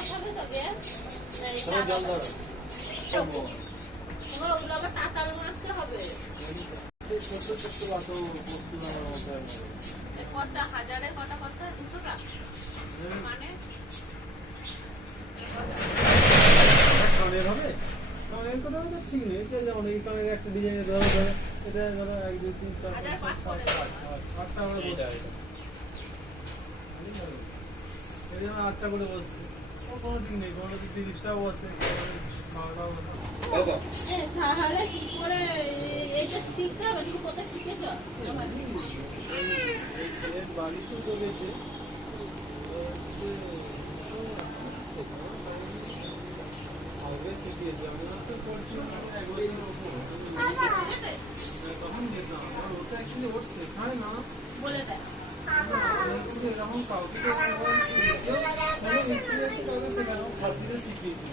বসাবে তো গ্যাস সবাই জল দাও তোমার ওগুলো আবার টাকার মারতে হবে কটা হাজারে কটা কটা 200 টাকা মানে কানের হবে কানের কথা তো ঠিক নেই যেমন এই কানের একটা ডিজাইনের ধরো এটা ধরো 1 2 3 4 5 6 7 8টা আমরা বসে এই যেমন 8টা করে বসছে কোনো ঠিক নেই কোনো 30টাও আছে 12টাও আছে তাহলে কি করে এইটা শিখতে হবে তুমি কোথায় শিখেছ এর বাড়ি তো গেছে আগে শিখিয়েছি আমরা তো করছি তখন যেতাম আর ওটা অ্যাকচুয়ালি ওর শেখায় না বলে দেয় এরকম কাউকে শেখানো খাদ্যে শিখিয়েছি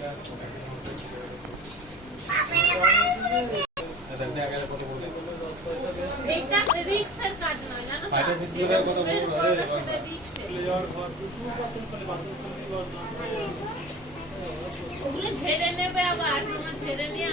এটা রিস্কের কাজ নয় জানো ওগুলো ঝেড়ে নেবে আবার তোমার ঝেড়ে নিয়ে